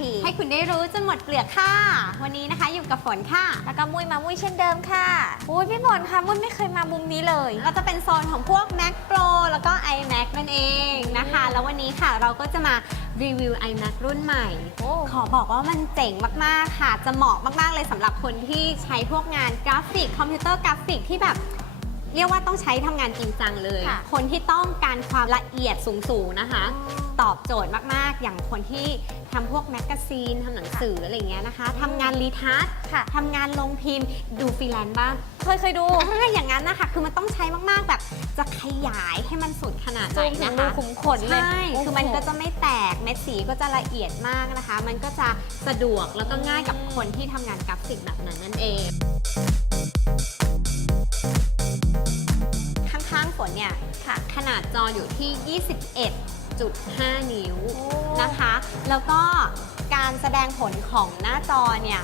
ที ให้คุณได้รู้จนหมดเปลือกค่ะ วันนี้นะคะอยู่กับฝนค่ะ แล้วก็มุ้ยมามุ้ยเช่นเดิมค่ะอุ้ยพี่ฝนคะมุ้ยไม่เคยมามุมนี้เลย ก็จะเป็นโซนของพวก Mac Pro แล้วก็ iMac นั่นเองนะคะ แล้ววันนี้ค่ะเราก็จะมารีวิว iMac รุ่นใหม่โอ้ขอบอกว่ามันเจ๋งมาก ๆ ค่ะ จะเหมาะมาก ๆ เลยสำหรับคนที่ใช้พวกงานกราฟิก คอมพิวเตอร์กราฟิกที่แบบ เรียกว่าต้องใช้ทำงานจริงจังเลย ค่ะ คนที่ต้องการความละเอียดสูงๆนะคะ ตอบโจทย์มากๆ อย่างคนที่ทำพวกแมกกาซีนทำหนังสืออะไรอย่างเงี้ยนะคะทำงานรีทัชค่ะ ทำงานลงพิมพ์ดูฟรีแลนซ์บ้างเคยเคยดูอ่าอย่างนั้นนะคะคือมันต้องใช้มากๆแบบจะขยายให้มันสุดขนาดไหนซูมถึนะงรูคะขุมขนเลยใช่โอ้โห คือมันก็จะไม่แตกเม็ดสีก็จะละเอียดมากนะคะ มันก็จะสะดวกแล้วก็ง่ายกับอืมคนที่ทำงานกราฟิกแบบนั้นนั่นเอง ออยู่ที่ 21.5 นิ้วโอ้นะคะ แล้วก็การแสดงผลของหน้าจอเนี่ย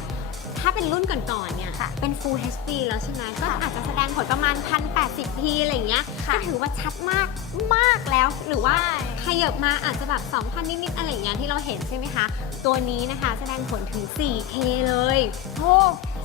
ถ้าเป็นรุ่นก่อนๆเนี่ยค่ะเป็น Full HD แล้วใช่ไหมก็ค่ะอาจจะแสดงผลประมาณ 1080p อะไรอย่างเงี้ยค่ะก็ถือว่าชัดมากมากแล้ว หรือว่าใช่ขยับมาอาจจะแบบ 2,000 นิดๆอะไรอย่างเงี้ยที่เราเห็นใช่ไหมคะ ตัวนี้นะคะแสดงผลถึง 4K เลยโอ้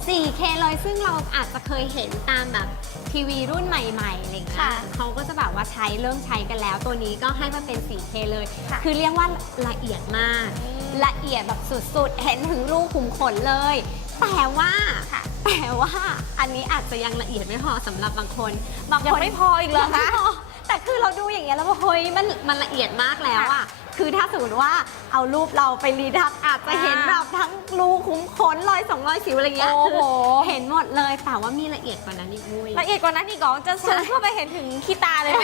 4K เลยซึ่งเราอาจจะเคยเห็นตามแบบทีวีรุ่นใหม่ๆอะไรอย่างเงี้ยค่ะเขาก็จะแบบว่าใช้เริ่มใช้กันแล้ว ตัวนี้ก็ให้มาเป็น 4K เลยค่ะคือเรียกว่าละเอียดมากอืมละเอียดแบบสุดๆ เห็นถึงรูขุมขนเลย แต่ว่าค่ะแต่ว่าอันนี้อาจจะยังละเอียดไม่พอสำหรับบางคนบางยังคนไม่พออีกเหรอยังไม่คะพอแต่คือเราดูอย่างเงี้ยแล้วว่าเฮ้ยมันมันละเอียดมากแล้วอะคือถ้าสมมติว่าเอารูปเราไปรีดับอาจจะเห็นอ่าแบบทั้งรูขุมขนรอยสองรอยสิวอะไรเงี้ยโอ้โห คือเห็นหมดเลยแต่ว่ามีละเอียดกว่านั้นอีกมุ้ยละเอียดกว่านั้นอีกเหรอจะใช่ซูมเข้าไปเห็นถึงขี้ตาเลยไหม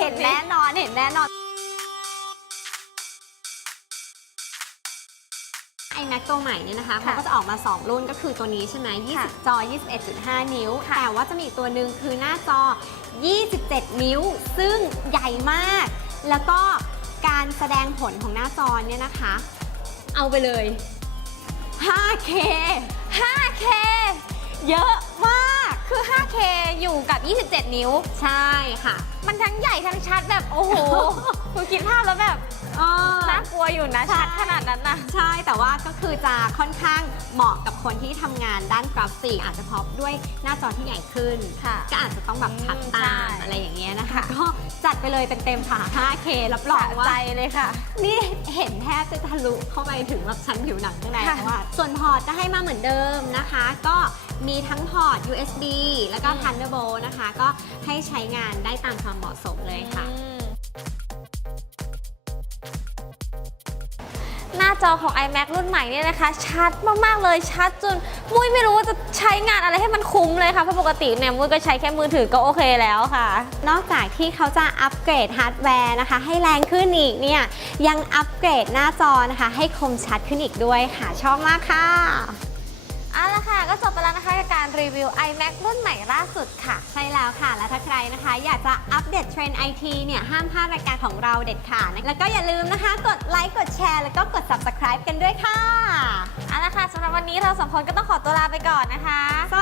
เห็นแน่นอนเห็นแน่นอน ไอ้แม็กตัวใหม่เนี่ยนะคะค่ะเขาก็จะออกมา 2 รุ่นก็คือตัวนี้ใช่ไหมค่ะ20 จอ 21.5 นิ้วค่ะแต่ว่าจะมีอีกตัวหนึ่งคือหน้าจอ 27 นิ้ว ซึ่งใหญ่มาก แล้วก็การแสดงผลของหน้าจอเนี่ยนะคะ เอาไปเลย 5K 5K เยอะมากคือ 5K อยู่กับ 27 นิ้ว ใช่ค่ะ มันทั้งใหญ่ทั้งชัดแบบ โอ้โห คุณคิดภาพแล้วแบบ เออน่ากลัวอยู่นะใช่ชัดขนาดนั้นนะ ใช่แต่ว่าก็คือจะค่อนข้างเหมาะกับคนที่ทำงานด้านกราฟิกอาจจะเพราะด้วยหน้าจอที่ใหญ่ขึ้น ค่ะก็อาจจะต้องแบบชัดตาใช่ มอะไรอย่างเงี้ยนะคะค่ะก็จัดไปเลยเต็มๆค่ะ 5K รับรองว่า ใจเลยค่ะ นี่เห็นแทบจะทะลุเข้าไปถึงแบบชั้นผิวหนังข้างในค่ะแล้วอะส่วนพอร์ตก็ให้มาเหมือนเดิมนะคะ ก็มีทั้งพอร์ต USB แล้วก็ อืม Thunderbolt นะคะ ก็ให้ใช้งานได้ตามความเหมาะสมเลยค่ะ อืม หน้าจอของ iMac รุ่นใหม่เนี่ยนะคะ ชัดมากๆเลยชัดจนมุ้ยไม่รู้ว่าจะใช้งานอะไรให้มันคุ้มเลยค่ะเพราะปกติเนี่ยมุ้ยก็ใช้แค่มือถือก็โอเคแล้วค่ะ นอกจากที่เขาจะอัปเกรดฮาร์ดแวร์นะคะ ให้แรงขึ้นอีกเนี่ยยังอัปเกรดหน้าจอนะคะ ให้คมชัดขึ้นอีกด้วยค่ะชอบมากค่ะเอาละค่ะก็จบไปแล้วนะคะกับกา รีวิว iMac รุ่นใหม่ล่าสุดค่ะ ใช่แล้วค่ะ และถ้าใครนะคะ อยากจะอัปเดตเทรนด์ไอทีเนี่ย ห้ามพลาดรายการของเราเด็ดขาดนะแล้วก็อย่าลืมนะคะ กดไลค์กดแชร์ แล้วก็กด subscribe กันด้วยค่ะเอาละค่ะสำหรับวันนี้เราสองคนก็ต้องขอตัวลาไปก่อนนะคะสวัสดีค่ะ